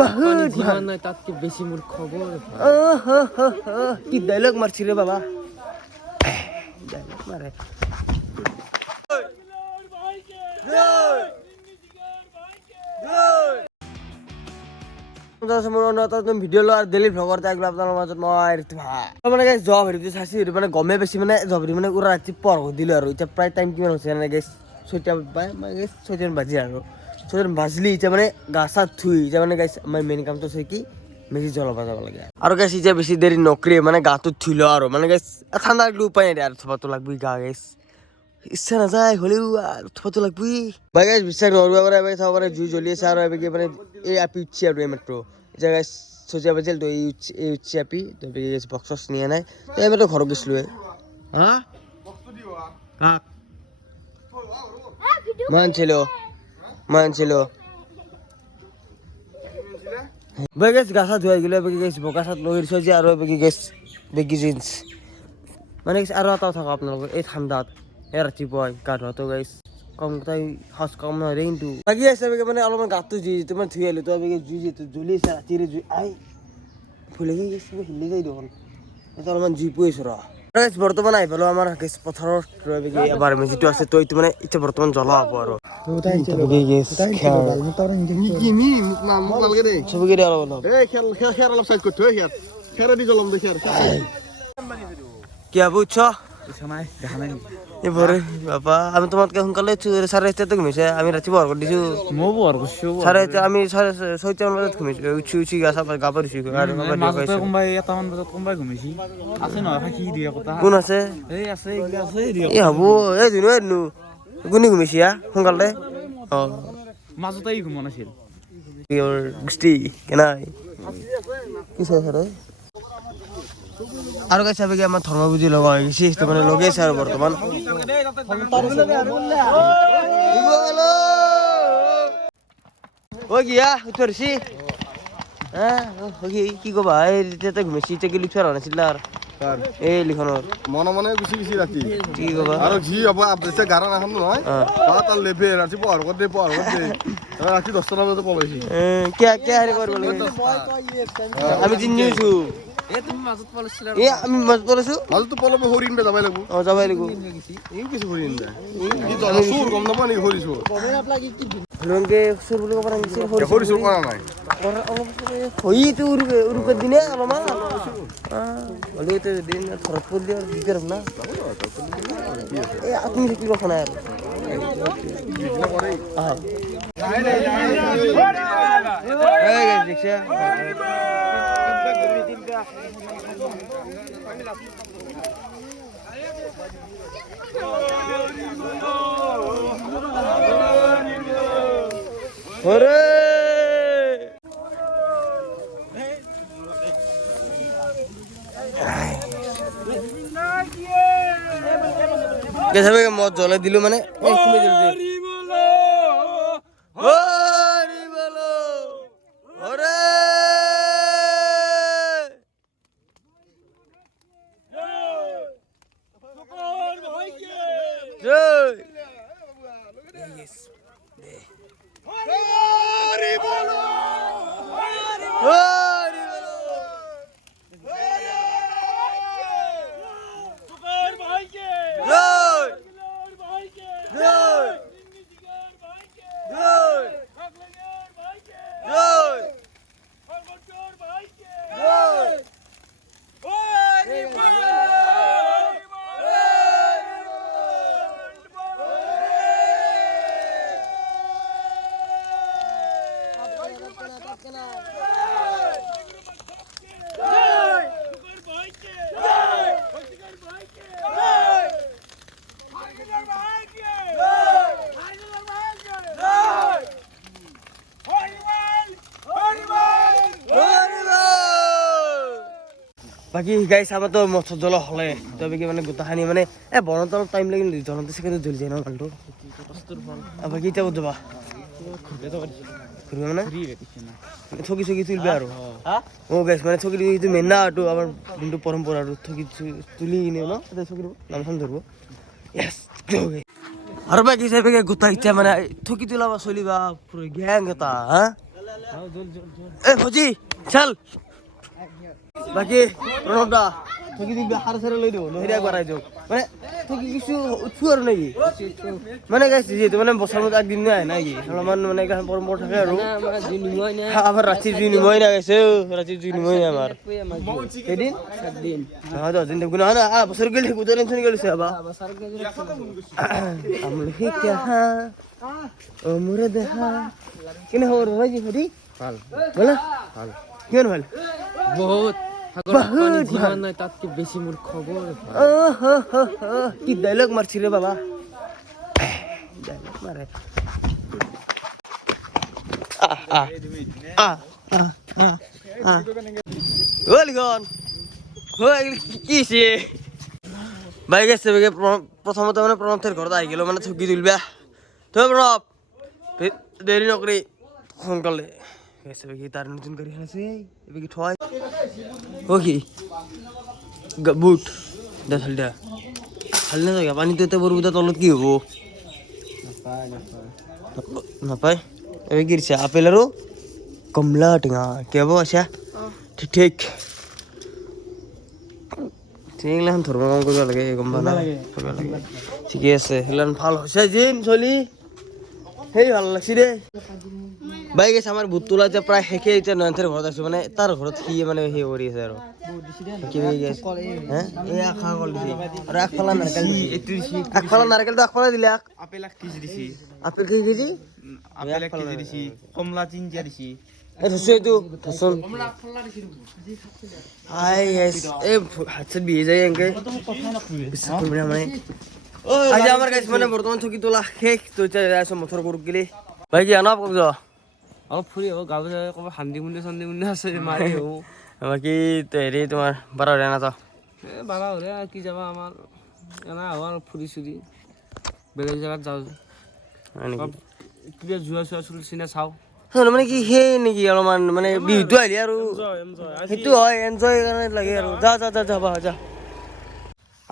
বহুত জীবন নাই তাতকে বেশি মোৰ খবৰ কি ডায়লগ মাৰছি ৰে বাবা ডায়লগ মাৰে ভিডিঅ' লোৱাৰ ডেইলি ভ্লগত আহিলো আপোনাৰ মাজত মই মানে গাইছ জব হেৰি চাইছি মানে গমে বেছি মানে জব হেৰি মানে উৰা ৰাতি পঢ় দিলোঁ আৰু এতিয়া প্ৰায় টাইম কিমান হৈছে মানে গাইছ 6টা বাজি আৰু 6টা বাজলি এতিয়া মানে গা চা ধুই এতিয়া মানে গাইছ আমাৰ মেইন কামটো হৈছে কি মেজি জ্বলাব যাব লাগে আৰু গাইছ এতিয়া বেছি দেৰি নকৰি মানে গাটো ধুই লওঁ আৰু মানে গাইছ ঠাণ্ডা লাগলি উপায় নাই আৰু থবাটো লাগবি গা গাইছ ইচ্ছা নাযায় হ'লেও আৰু থবাটো লাগবি বাই গাইছ বিশ্বাস নকৰিব পাৰে এবাৰ চাব পাৰে জুই জ্বলি আছে আৰু এবাৰ মানে এই আপি উঠছি আৰু এই মাত্ৰ এতিয়া গাইছ 6টা বাজিল তো এই উঠছি আপি তো বক্স চক্স নিয়া নাই তো এবাৰ তো ঘৰত গৈছিলোঁ হা কাক মানছিল বাই গাইছ গা চা ধুৱাই গ'লে এবাৰ গাইছ বগা চাত লৈ গৈছে যে আৰু এবাৰ গাইছ বেগী জিন্স মানে আৰু এটা থাকক আপোনালোকৰ এই ঠাণ্ডাত এই ৰাতিপুৱাই গা ধোৱাটো গাইছ কম কথাই সঁচ কম নহয় কিন্তু বাকী আছে মানে অলপমান গাটো জুই তোমাৰ ধুই আহিলোঁ তো জুই যিহেতু জ্বলি আছে ৰাতিৰে জুই আই ফুলি গৈছে হিলি যায় দেখোন এতিয়া অলপমান জুই পুহিছোঁ ৰ বৰ্তমান আহি পালোঁ আমাৰ পথাৰত এবাৰ মেজিটো আছে তো এইটো মানে এতিয়া বৰ্তমান জ্বলা হ'ব আৰু কিয় বুঝছ এবাৰে বাবা আমি তোমাকে সোনকালে 6:30 ঘুমিছে আমি ৰাতিপুৱা পোহৰ কৰি দিছোঁ মই পোহৰ কৰিছোঁ আমি 6:30 বজাত ঘুমিছোঁ উঠি গা চা গা পা ধুইছোঁ কোনোবাই 1টামান বজাত কোনোবাই ঘুমিছি আছে নহয় ফাঁকি দিয়ে কথা কোন আছে এই আছে এই হ'ব এই দিনো কোনে ঘুমিছি সোনকালে মাজতে ঘুমা নাছিল গুষ্টি কেনাই কি চাই ছাৰ আৰু গাইছ চাবে আমাৰ ধৰ্ম বুজি লগা হৈ গৈছে তো মানে লগাইছে আৰু বৰ্তমান গিয়া উঠি কি কবা এই ঘুমিছি এতিয়া গেলি উঠাৰ হোৱা নাছিল এই লিখনৰ মনে মনে গুচি গুচি ৰাতি কি কবা আৰু যি হ'ব আপডেট গাৰা নাখাম নহয় তাৰ লেবে ৰাতি পোহৰ কৰি দে ৰাতি 10টা বজাত পলাইছি কিয় হেৰি কৰিব লাগে আমি জিনিছো তুমি মাজত পলাইছিলা আমি মাজত পলাইছো মাজতো পলাব হৰিণ বে যাবাই লাগব যাবাই লাগব এই কিছু হৰিণ দে কি তো সুৰ গম নাপা নি হৰিছো কমেন আপলা কি লংগে সুৰ বুলি কবা নাছিল হৰিছো কৰা নাই হইতো উৰুকে দিনে অলমান হলে তো দিন ঘৰত পৰি দিয়া দিগদাৰ হ'ব না এই আপুনি কি কথা নাই আৰু বিজনা কৰে এই দেখছে হৰে মদ জ্বলাই দিলো মানে বাকি গাইছ আমাৰ তো মছৰ জ্বলা হ'লে তবে কি মানে গোটাখানি মানে বনাওঁতে অলপ টাইম লাগিল জ্বলাওঁতে সেকেন্ডত জ্বলি যায় ন মানুহটো বাকি এতিয়া ক'ত যাবা ঘূৰিব মানে ঠগি তুলবে আৰু গাইছ মানে ঠগি এইটো মেইন না এইটো আমাৰ যোনটো পৰম্পৰা আৰু ঠগি তুলি কিনে ন ঠগি নাম চাম ধৰিব আৰু বাকি চাই গোটা এতিয়া মানে ঠগি তোলাব চলিবা গেং এটা এ ফজি চল বাকি প্রণবদা তুই কি হার ছেড়ে লই দেবো নহরি একবার আইছো মানে তুই কি কিছু উঠু আর নাকি মানে গাইছি যে মানে বছর মধ্যে একদিন নাই নাকি অলপমান মানে পরম্পরা থাকে আৰু আবার রাত্রি জুই নিময় না গেছে রাত্রি জুই নিময় না আমার কেদিন 7 দিন হ্যাঁ 10 দিন দেখুন না বছর গেলে কুতো টেনশন গেছে আবা আমলে क्या ও মুরে দেখা কেন হর রাজি হরি ভাল বলা ভাল কেন ভাল বহুত পানি জীবন নাই তাতকে বেশি মোর খবর কি ডায়লগ মারছি রে বাবা ডায়লগ মারে ওলিগন কিছে ভাই গেছে প্রথমত মানে প্রণবের ঘৰত আহি গেল মানে ঠকি তুলবা তো প্ৰণব দেৰি নকৰি সোনকালে গেছে কি তার নতুন গাড়ি আছে এবে কি ঠয় ও কি বুট দেখালটা খালি না জায়গা পানি তো বরবুদা তলত কি হবো নাপায় এবে কি দিছে আপেল আৰু কমলা টেঙা কি হব আচ্ছা ঠিক ঠিক ঠিকলাম ধৰ্ম কাম কৰিব লাগে গম পালা ঠিকে আছে হেলান ভাল হৈছে জিন চলি সেই ভাল লাগছি দে বাই গেছে আমার ভূত তোলা যে প্রায় শেষে এতিয়া নয়নথের ঘৰত আছো মানে তাৰ ঘৰত সি মানে সেই কৰি আছে আৰু কি হৈ গেছে হ্যাঁ এই আখা কল দিছি আৰু আগফালা নারকেল দিছি আগফালা নারকেলটো আগফালা দিলে আপেল 1 কেজি দিছি আপেল কি কেজি আপেল 1 কেজি দিছি কমলা 3 টিয়া দিছি এই ধুসু এইটো ধুসুন হাই গাইস এই হাতত বিয়ে যায় এনকে বিশ্বাস কৰিবি না মানে আজি আমাৰ গাইস মানে বৰ্তমান থকি তোলা শেষ তো এতিয়া আছো মথৰ গৰুক গিলি ভাই কি আনা কব যা অলপ ফুৰি আহো গাঁও ক'ব শান্তি মুন্দি আছে মাৰি আহো বাকি হেৰি তোমাৰ 12 না যাও বালা হলে কি যাবা আমাৰ এনা আহো আৰু ফুৰি চুৰি বেলেগ জায়গাত যাওঁ কিবা জুৱা চলিছে না চাওঁ মানে কি সেই নেকি অলপমান মানে বিহুটো আহিলে আৰু সেইটো হয় এনজয় কাৰণে লাগে আৰু যা যা যা যাবা যা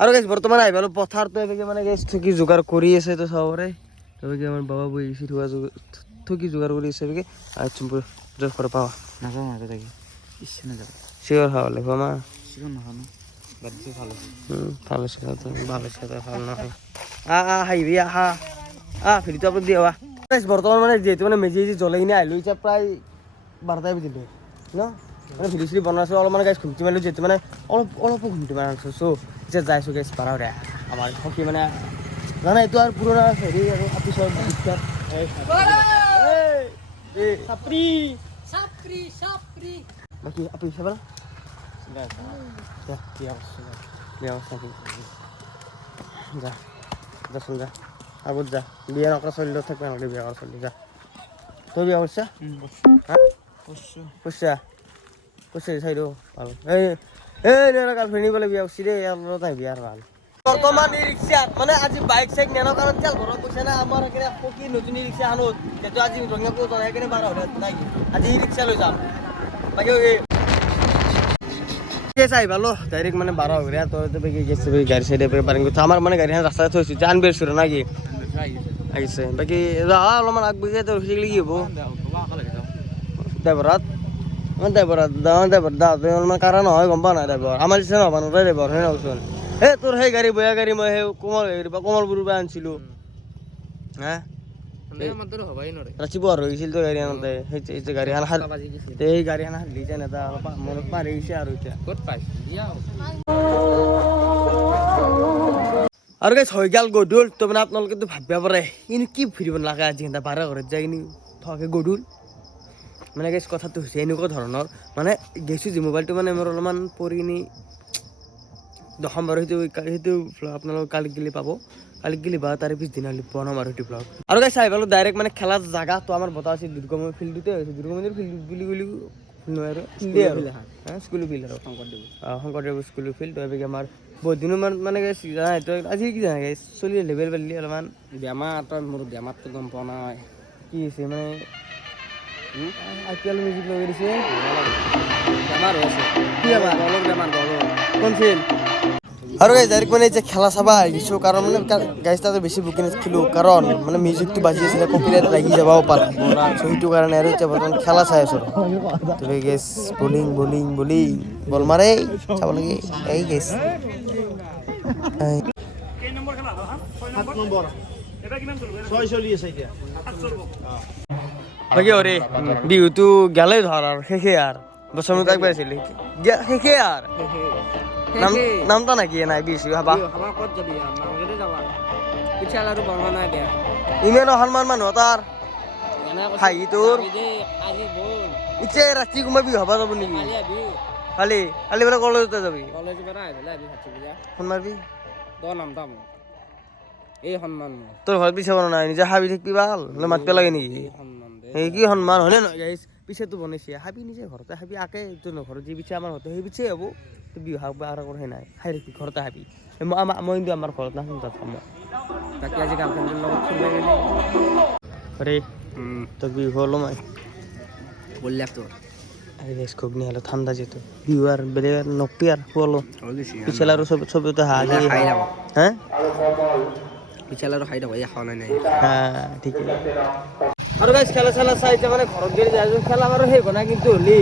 আৰু গাইছ বৰ্তমান আহি পালো পথাৰটো এবেগে মানে গাইছ থকি যোগাৰ কৰি আছে তো চাবৰে এবেগে আমাৰ বাবা বহি আছে থকি যোগাৰ কৰি আছে এবেগে আৰু চুম্পুৰ জয় কৰা পাৱা নাযাওঁ আৰু তাকে ইচ্ছা নাযাওঁ চিঞৰ খাব লাগিব আমাৰ চিকন নহয় ন বাদ ভাল ভাল আছে ভাল আছে ভাল নহয় হাইবি ফিৰিটো আপুনি দিয়া বৰ্তমান মানে যিহেতু মানে মেজি জ্বলাই কিনে আহিলোঁ এতিয়া প্ৰায় 12টাই বাজিলে ন মানে ভিডিঅ' চিডিঅ' বনাইছোঁ অলপমান গাইছ ঘুমটি মাৰিলোঁ যিহেতু মানে অলপো ঘুমটি মাৰা নাছিলোঁ এতিয়া যাইছোঁ গাইছ পাৰাওৰে আমাৰ সখী মানে জানা এইটো আৰু পুৰণা হেৰি আৰু আপিছৰ বিখ্যাত বাকী আপি চাবা যা যাচোন যা আগত যা বিয়া নকৰা চলিলেও থাকবে নালাগে বিয়া কৰা চলি যা তই বিয়া কৰিছা কৈছা চাইদেউ ভাল এই গাৰ্লফ্ৰেণ্ড বোলে বিয়া কৰিছি দেই তাই বিয়াৰ ভাল বৰ্তমান ই ৰিক্সাত মানে আজি বাইক চাইক নেনৰ কাৰণ তেল ভৰা পইচা নাই আমাৰ সেইকাৰণে সখী নতুন ই ৰিক্সা আনোত যিহেতু আজি ৰঙিয়াকো জনাই সেইকাৰণে 12 নাই আজি ই ৰিক্সা লৈ যাম বাকী চাই ভালো ডাইরেক্ট মানে 12 হয়ে তো গাড়ি সাইডে পারিং আমার মানে গাড়ি রাস্তায় থইছি জান বেরছুর নাকি আইছে বাকি অলপমান আগবাগে তো শিখলে কি হবো ড্রাইভার অলপমান কারণ হয় গম পা না ড্রাইভার আমার ইচ্ছা নবানো ড্রাইভার হয় না তোর সেই গাড়ী বয়া গাড়ী মই সেই কমলপুৰৰ পৰা আনিছিলো হ্যাঁ ৰাতিপুৱা ৰৈছিল তো গাড়ী আনোতে সেই গাড়ী আনা সেই গাড়ী আনা লিজা নেতা অলপ মনত পাৰি গৈছে আৰু এতিয়া ক'ত পাইছ আৰু গাইছ হৈ গেল গধুল তো মানে আপোনালোকেতো ভাবিব পাৰে কিন্তু কি ফুৰিব নালাগে আজি ঘণ্টা 12 ঘৰত যাই কিনি থাকে গধুল মানে গাইছ কথাটো হৈছে এনেকুৱা ধৰণৰ মানে গৈছোঁ যে মোবাইলটো মানে মোৰ অলপমান পৰি কিনি দেখাম বাৰু সেইটো আপোনালোকে কালি গেলি পাব কালি গেলি বা তাৰে পিছদিনা বনাম আৰু সেইটো ব্লগ আৰু গাইছ চাই পালোঁ ডাইৰেক্ট মানে খেলাৰ জাগাটো আমাৰ বতা আছে দুৰ্গময় ফিল্ডতে হৈছে দুৰ্গমন্দিৰ ফিল্ড বুলি নোৱাৰে ফিল্ডে আৰু স্কুলৰ ফিল্ড আৰু শংকৰদেৱ স্কুলৰ ফিল্ড তো এবেগে আমাৰ বহুত দিনৰ মানে গাইছ আজি কি জানা গাইছ চলি লেভেল পালি অলপমান বেমাৰ তই মোৰ বেমাৰটো গম পোৱা নাই কি হৈছে মানে IPL মিউজিক লগাই দিছে বেমাৰ হৈছে কি বেমাৰ বেমাৰ কোন ফিল্ড আৰু গাইজ ডাইৰেক্ট মানে যে খেলা চাবা আহিছোঁ কাৰণ মানে গাইজ তাতে বেছি বুকিং খেলোঁ কাৰণ মানে মিউজিকটো বাজি আছিলে কপিৰাইট লাগি যাবও পাৰে চ' সেইটো কাৰণে আৰু এতিয়া বৰ্তমান খেলা চাই আছোঁ তো গেছ বলিং বলিং বলিং বল মাৰে চাব লাগে এই গেছ বাকী অৰে বিহুটো গেলেই ধৰ আৰু শেষে আৰু বছৰ মূৰত একবাৰ আছিলে শেষে আৰু নামটা নাকি নাই বিহু হাবা ইমান অসন্মান মানুহ তাৰ হাঁহি তোৰ ইচ্ছে ৰাতি কোনোবা বিহু হবা যাব নেকি কালি কালি বোলে কলেজতে যাবি ফোন মাৰবি তোৰ ঘৰত পিছে বনা নাই নিজে হাবি থাকিবি ভাল নে মাতিব লাগে নেকি এই কি সন্মান হয়নে নহয় গাইছ পিছেতো বনাইছে হাবি নিজে ঘৰতে হাবি আকে তোৰ ঘৰত যি পিছে আমাৰ ঘৰতে সেই পিছে হ'ব বিহু হাব আৰু সেই নাই খাই থাকি ঘৰতে হাবি মই কিন্তু আমাৰ ঘৰত নাখাম তাত খাম বাকী আজি গাৰ্লফ্ৰেণ্ডৰ লগত ফুৰিব গ'লি আৰে তোৰ বিহু হ'ল মই বললে তোৰ আরে বেশ খুব নিয়ে হলো ঠান্ডা যেত বিহু আর বেড়ে নকপি আর বলো পিছাল আর ছবিতে হাগে হ্যাঁ পিছাল আর হাই দাও এই খাওয়া নাই হ্যাঁ ঠিক আছে আর গাইস খেলা খেলা চাইতে মানে ঘরত গেলে যাই খেলা আর হে গনা কিন্তু হলি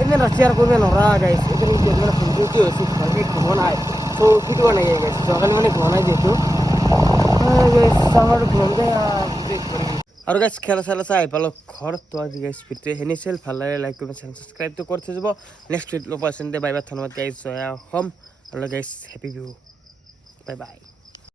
এমনি রাশি আর করবে নরা গাইস এখানে কি মানে ফুলটো কি হইছে ঘরে ঘন নাই তো কিটো নাই গাইস সকালে মানে ঘন নাই যেত গাইস আমার ঘন যায় আৰু গাইছ খেলা চেলা চাই পালো ঘৰত তো আজি গাইছ ভিডিঅ'টো হেনিছিল ভাল লাগে লাইক কমেণ্ট সাবস্ক্ৰাইবটো কৰি থৈ যাব নেক্সট ভিডিঅ' লগ পাইছেন দে বাই বাই ধন্যবাদ গাইছ জয়া হম আৰু গাইছ হেপী বিহু বাই বাই